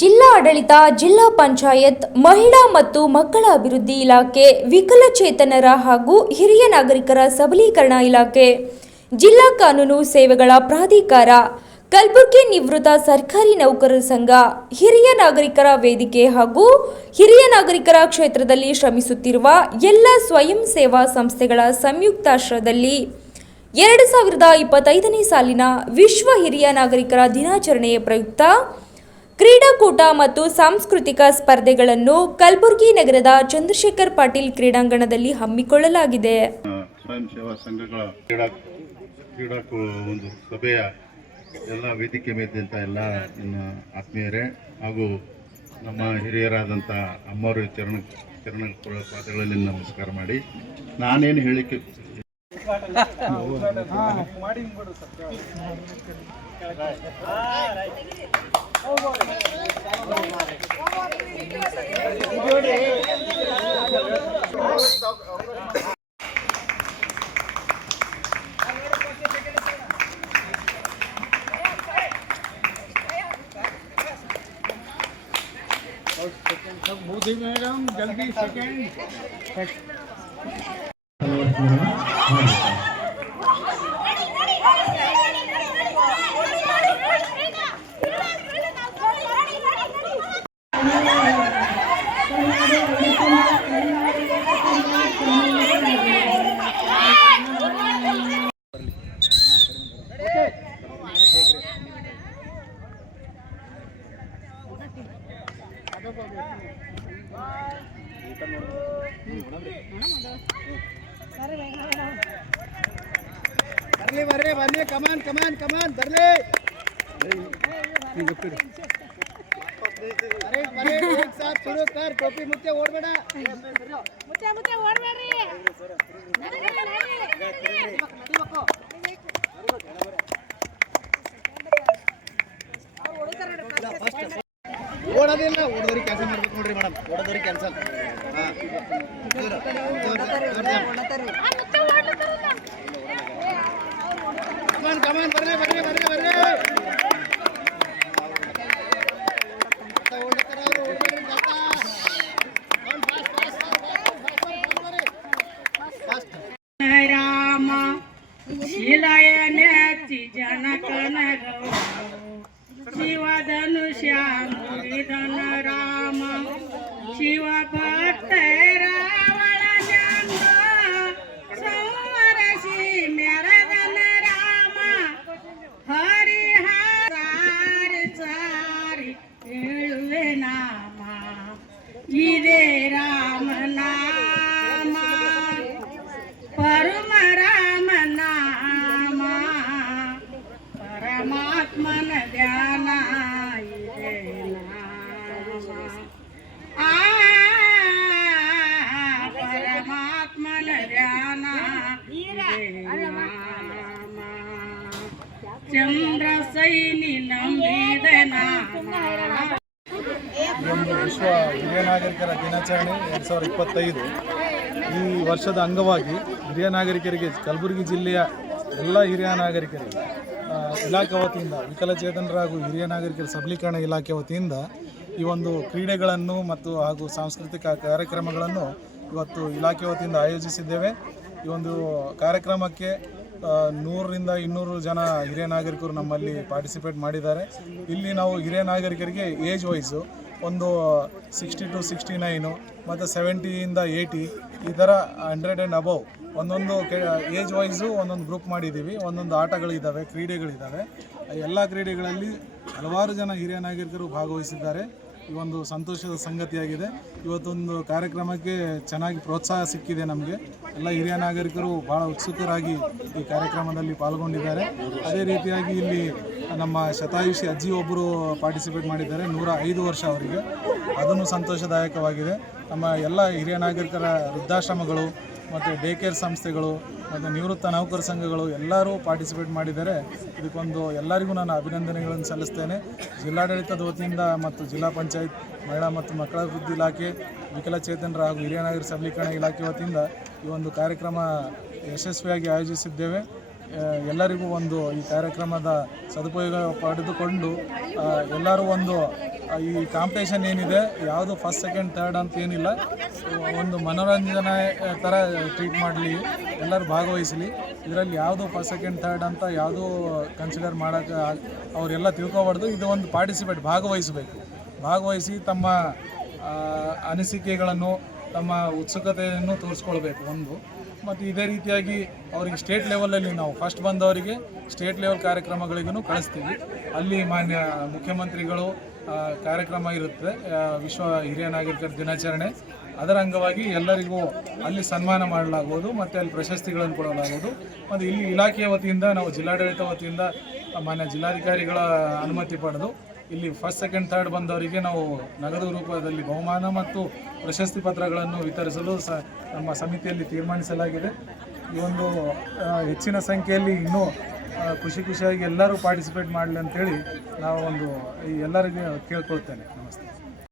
ಜಿಲ್ಲಾ ಆಡಳಿತ, ಜಿಲ್ಲಾ ಪಂಚಾಯತ್, ಮಹಿಳಾ ಮತ್ತು ಮಕ್ಕಳ ಅಭಿವೃದ್ಧಿ ಇಲಾಖೆ, ವಿಕಲಚೇತನರ ಹಾಗೂ ಹಿರಿಯ ನಾಗರಿಕರ ಸಬಲೀಕರಣ ಇಲಾಖೆ, ಜಿಲ್ಲಾ ಕಾನೂನು ಸೇವೆಗಳ ಪ್ರಾಧಿಕಾರ, ಕಲಬುರಗಿ ನಿವೃತ್ತ ಸರ್ಕಾರಿ ನೌಕರರ ಸಂಘ, ಹಿರಿಯ ನಾಗರಿಕರ ವೇದಿಕೆ ಹಾಗೂ ಹಿರಿಯ ನಾಗರಿಕರ ಕ್ಷೇತ್ರದಲ್ಲಿ ಶ್ರಮಿಸುತ್ತಿರುವ ಎಲ್ಲ ಸ್ವಯಂ ಸೇವಾ ಸಂಸ್ಥೆಗಳ ಸಂಯುಕ್ತಾಶ್ರಯದಲ್ಲಿ 2025ನೇ ಸಾಲಿನ ವಿಶ್ವ ಹಿರಿಯ ನಾಗರಿಕರ ದಿನಾಚರಣೆಯ ಪ್ರಯುಕ್ತ ಕ್ರೀಡಾಕೂಟ ಮತ್ತು ಸಾಂಸ್ಕೃತಿಕ ಸ್ಪರ್ಧೆಗಳನ್ನು ಕಲಬುರಗಿ ನಗರದ ಚಂದ್ರಶೇಖರ್ ಪಾಟೀಲ್ ಕ್ರೀಡಾಂಗಣದಲ್ಲಿ ಹಮ್ಮಿಕೊಳ್ಳಲಾಗಿದೆ. ಸ್ವಯಂ ಸೇವಾ ಸಂಘಗಳ ಕ್ರೀಡಾ ಒಂದು ಸಭೆಯ ಎಲ್ಲ ವೇದಿಕೆ ಮೇಲಿದ್ದಂಥ ಎಲ್ಲ ನನ್ನ ಆತ್ಮೀಯರೇ ಹಾಗೂ ನಮ್ಮ ಹಿರಿಯರಾದಂಥ ಅಮ್ಮವರು ಚರಣ ಪಾದಗಳಲ್ಲಿ ನಮಸ್ಕಾರ ಮಾಡಿ ನಾನೇನು ಹೇಳಿಕೆ मोदी मैडम जल्दी सेकंड ಬರ್ಲಿ ಕಮಾನ್ ಬರ್ಲಿ एक साथ शुरू कर टोपी मुझे ओढ़ ಓಡೋದಿಲ್ಲ ಓಡೋದ್ರಿಗೆ ಕೆಲಸ ಮಾಡ್ಬೇಕು ನೋಡ್ರಿ ಮೇಡಮ್ ಓಡೋದ್ರಿಗೆ ಕೆಲಸ ಕಮಾನ್ ಬರ್ಲಿ राम शिलायण्याची जनकन शिवधनुष्या मुरिधन राम शिवभक्त रावळ ज्ञान संवरशी मेरदन राम हरिहार सारी ಹೇಳುವೆ ನಾಮ ಇದೇ ರಾಮ ನಾಮ ಪರಮ ರಾಮ ನಾಮ ಪರಮಾತ್ಮನ ಧ್ಯಾನ ಇದೆ ನಾಮ ಪರಮಾತ್ಮನ ಧ್ಯಾನ ಇದೆ ನಾಮ ಚಂದ್ರ ಸೈನಿ ನಂಬಿದ ನಾಮ. ವಿಶ್ವ ಹಿರಿಯ ನಾಗರಿಕರ ದಿನಾಚರಣೆ 2025 ಈ ವರ್ಷದ ಅಂಗವಾಗಿ ಹಿರಿಯ ನಾಗರಿಕರಿಗೆ ಕಲಬುರಗಿ ಜಿಲ್ಲೆಯ ಎಲ್ಲ ಹಿರಿಯ ನಾಗರಿಕರಿಗೆ ಇಲಾಖೆ ವತಿಯಿಂದ ವಿಕಲಚೇತನರ ಹಾಗೂ ಹಿರಿಯ ನಾಗರಿಕರ ಸಬಲೀಕರಣ ಇಲಾಖೆ ವತಿಯಿಂದ ಈ ಒಂದು ಕ್ರೀಡೆಗಳನ್ನು ಮತ್ತು ಹಾಗೂ ಸಾಂಸ್ಕೃತಿಕ ಕಾರ್ಯಕ್ರಮಗಳನ್ನು ಇವತ್ತು ಇಲಾಖೆ ವತಿಯಿಂದ ಆಯೋಜಿಸಿದ್ದೇವೆ. ಈ ಒಂದು ಕಾರ್ಯಕ್ರಮಕ್ಕೆ 100ರಿಂದ 200 ಜನ ಹಿರಿಯ ನಾಗರಿಕರು ನಮ್ಮಲ್ಲಿ ಪಾರ್ಟಿಸಿಪೇಟ್ ಮಾಡಿದ್ದಾರೆ. ಇಲ್ಲಿ ನಾವು ಹಿರಿಯ ನಾಗರಿಕರಿಗೆ ಏಜ್ ವೈಸು ಒಂದು 60 to 69 ಮತ್ತು 70ಇಂದ 80 ಈ ಥರ 100 ಆ್ಯಂಡ್ ಅಬವ್ ಒಂದೊಂದು ಏಜ್ ವೈಸು ಒಂದೊಂದು ಗ್ರೂಪ್ ಮಾಡಿದ್ದೀವಿ. ಒಂದೊಂದು ಆಟಗಳಿದ್ದಾವೆ, ಕ್ರೀಡೆಗಳಿದ್ದಾವೆ. ಎಲ್ಲ ಕ್ರೀಡೆಗಳಲ್ಲಿ ಹಲವಾರು ಜನ ಹಿರಿಯ ನಾಗರಿಕರು ಭಾಗವಹಿಸಿದ್ದಾರೆ. ಈ ಒಂದು ಸಂತೋಷದ ಸಂಗತಿಯಾಗಿದೆ. ಇವತ್ತೊಂದು ಕಾರ್ಯಕ್ರಮಕ್ಕೆ ಚೆನ್ನಾಗಿ ಪ್ರೋತ್ಸಾಹ ಸಿಕ್ಕಿದೆ. ನಮಗೆ ಎಲ್ಲ ಹಿರಿಯ ನಾಗರಿಕರು ಭಾಳ ಉತ್ಸುಕರಾಗಿ ಈ ಕಾರ್ಯಕ್ರಮದಲ್ಲಿ ಪಾಲ್ಗೊಂಡಿದ್ದಾರೆ. ಅದೇ ರೀತಿಯಾಗಿ ಇಲ್ಲಿ ನಮ್ಮ ಶತಾಯುಷಿ ಅಜ್ಜಿ ಒಬ್ಬರು ಪಾರ್ಟಿಸಿಪೇಟ್ ಮಾಡಿದ್ದಾರೆ, 105 ವರ್ಷ ಅವರಿಗೆ. ಅದನ್ನು ಸಂತೋಷದಾಯಕವಾಗಿದೆ. ನಮ್ಮ ಎಲ್ಲ ಹಿರಿಯ ನಾಗರಿಕರ ವೃದ್ಧಾಶ್ರಮಗಳು ಮತ್ತು ಡೇ ಕೇರ್ ಸಂಸ್ಥೆಗಳು ಮತ್ತು ನಿವೃತ್ತ ನೌಕರ ಸಂಘಗಳು ಎಲ್ಲರೂ ಪಾರ್ಟಿಸಿಪೇಟ್ ಮಾಡಿದ್ದಾರೆ. ಇದಕ್ಕೊಂದು ಎಲ್ಲರಿಗೂ ನಾನು ಅಭಿನಂದನೆಗಳನ್ನು ಸಲ್ಲಿಸ್ತೇನೆ. ಜಿಲ್ಲಾಡಳಿತದ ವತಿಯಿಂದ ಮತ್ತು ಜಿಲ್ಲಾ ಪಂಚಾಯತ್, ಮಹಿಳಾ ಮತ್ತು ಮಕ್ಕಳ ಅಭಿವೃದ್ಧಿ ಇಲಾಖೆ, ವಿಕಲಚೇತನರ ಹಾಗೂ ಹಿರಿಯ ನಾಗರಿಕ ಸಬಲೀಕರಣ ಇಲಾಖೆ ವತಿಯಿಂದ ಈ ಒಂದು ಕಾರ್ಯಕ್ರಮ ಯಶಸ್ವಿಯಾಗಿ ಆಯೋಜಿಸಿದ್ದೇವೆ. ಎಲ್ಲರಿಗೂ ಒಂದು ಈ ಕಾರ್ಯಕ್ರಮದ ಸದುಪಯೋಗ ಪಡೆದುಕೊಂಡು ಎಲ್ಲರೂ ಒಂದು ಈ ಕಾಂಪಿಟೇಷನ್ ಏನಿದೆ ಯಾವುದು ಫಸ್ಟ್ ಸೆಕೆಂಡ್ ಥರ್ಡ್ ಅಂತ ಏನಿಲ್ಲ, ಒಂದು ಮನೋರಂಜನೆ ಥರ ಟ್ರೀಟ್ ಮಾಡಲಿ, ಎಲ್ಲರೂ ಭಾಗವಹಿಸಲಿ. ಇದರಲ್ಲಿ ಯಾವುದು ಫಸ್ಟ್ ಸೆಕೆಂಡ್ ಥರ್ಡ್ ಅಂತ ಯಾವುದೂ ಕನ್ಸಿಡರ್ ಮಾಡೋಕ್ಕೆ ಅವರೆಲ್ಲ ತಿಳ್ಕೊಬಾರ್ದು. ಇದು ಒಂದು ಪಾರ್ಟಿಸಿಪೇಟ್ ಭಾಗವಹಿಸಿ ತಮ್ಮ ಅನಿಸಿಕೆಗಳನ್ನು ತಮ್ಮ ಉತ್ಸುಕತೆಯನ್ನು ತೋರಿಸ್ಕೊಳ್ಬೇಕು ಒಂದು. ಮತ್ತು ಇದೇ ರೀತಿಯಾಗಿ ಅವರಿಗೆ ಸ್ಟೇಟ್ ಲೆವೆಲಲ್ಲಿ ನಾವು ಫಸ್ಟ್ ಬಂದವರಿಗೆ ಸ್ಟೇಟ್ ಲೆವೆಲ್ ಕಾರ್ಯಕ್ರಮಗಳಿಗೂ ಕಳಿಸ್ತೀವಿ. ಅಲ್ಲಿ ಮಾನ್ಯ ಮುಖ್ಯಮಂತ್ರಿಗಳು ಕಾರ್ಯಕ್ರಮ ಇರುತ್ತೆ, ವಿಶ್ವ ಹಿರಿಯ ನಾಗರಿಕರ ದಿನಾಚರಣೆ. ಅದರ ಅಂಗವಾಗಿ ಎಲ್ಲರಿಗೂ ಅಲ್ಲಿ ಸನ್ಮಾನ ಮಾಡಲಾಗುವುದು ಮತ್ತು ಅಲ್ಲಿ ಪ್ರಶಸ್ತಿಗಳನ್ನು ಕೊಡಲಾಗುವುದು. ಮತ್ತು ಇಲ್ಲಿ ಇಲಾಖೆಯ ವತಿಯಿಂದ ನಾವು ಜಿಲ್ಲಾಡಳಿತ ವತಿಯಿಂದ ಮಾನ್ಯ ಜಿಲ್ಲಾಧಿಕಾರಿಗಳ ಅನುಮತಿ ಪಡೆದು ಇಲ್ಲಿ ಫಸ್ಟ್ ಸೆಕೆಂಡ್ ಥರ್ಡ್ ಬಂದವರಿಗೆ ನಾವು ನಗದು ರೂಪದಲ್ಲಿ ಬಹುಮಾನ ಮತ್ತು ಪ್ರಶಸ್ತಿ ಪತ್ರಗಳನ್ನು ವಿತರಿಸಲು ನಮ್ಮ ಸಮಿತಿಯಲ್ಲಿ ತೀರ್ಮಾನಿಸಲಾಗಿದೆ. ಈ ಒಂದು ಹೆಚ್ಚಿನ ಸಂಖ್ಯೆಯಲ್ಲಿ ಇನ್ನೂ ಖುಷಿಯಾಗಿ ಎಲ್ಲರೂ ಪಾರ್ಟಿಸಿಪೇಟ್ ಮಾಡಲಿ ಅಂತೇಳಿ ನಾವು ಎಲ್ಲರಿಗೆ ಕೇಳ್ಕೊಳ್ತೇನೆ. ನಮಸ್ತೆ.